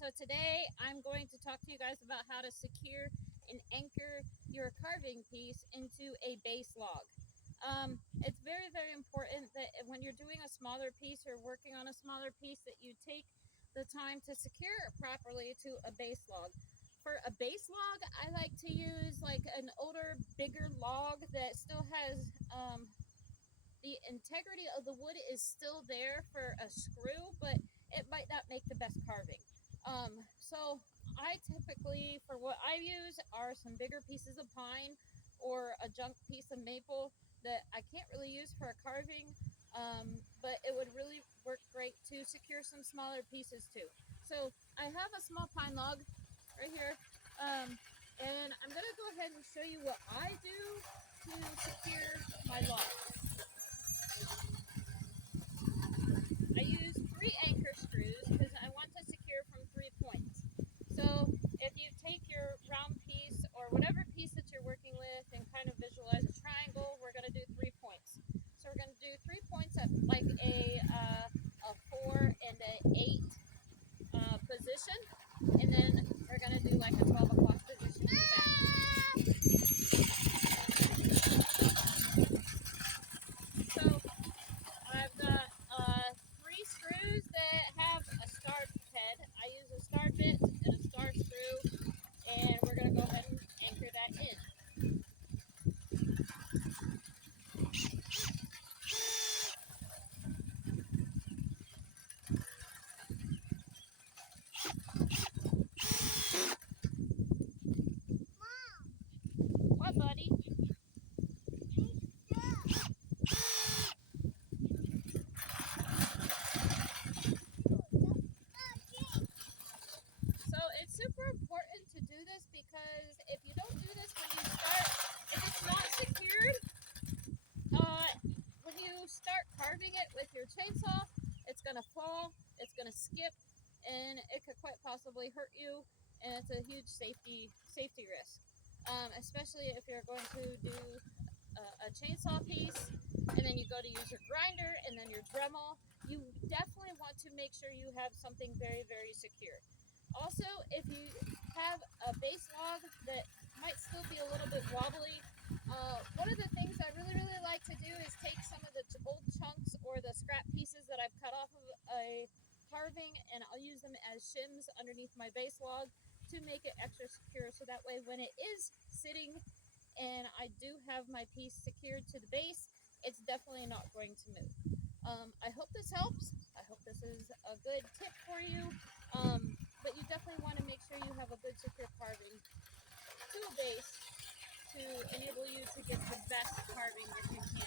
So today I'm going to talk to you guys about how to secure and anchor your carving piece into a base log. It's very, very important that when you're doing a smaller piece or working on a smaller piece that you take the time to secure it properly to a base log. For a base log, I like to use like an older, bigger log that still has the integrity of the wood is still there for a screw, but it might not make the best carving. So I typically, for what I use, are some bigger pieces of pine or a junk piece of maple that I can't really use for a carving, but it would really work great to secure some smaller pieces too. So I have a small pine log right here, and I'm gonna go ahead and show you what I do to secure my log. I use 3 anchor screws because I want to secure from 3 points. So if you take your round piece or whatever piece that you're working with and kind of visualize a triangle, we're going to do 3 points. So we're going to do 3 points at like a 4 and a 8 position, and then we're going to do like a 12 o'clock position in the back. So I've got 3 screws that have a star head. I use a star bit and a star screw, and we're going to go ahead and anchor that in. What, buddy? So it's super important to do this because if you don't do this when you start, if it's not secured, uh, when you start carving it with your chainsaw, it's going to fall, it's going to skip, and it could quite possibly hurt you, and it's a huge safety risk. Especially if you're going to do a chainsaw piece and then you go to use your grinder and then your Dremel, you definitely want to make sure you have something very, very secure. Also, if you have a base log that might still be a little bit wobbly, one of the things I really, really like to do is take some of the old chunks or the scrap pieces that I've cut off of a carving, and I'll use them as shims underneath my base log to make it extra secure, so that way when it is sitting and I do have my piece secured to the base, it's definitely not going to move. I hope this helps. I hope this is a good tip for you. But you definitely want to make sure you have a good secure carving to a base to enable you to get the best carving that you can.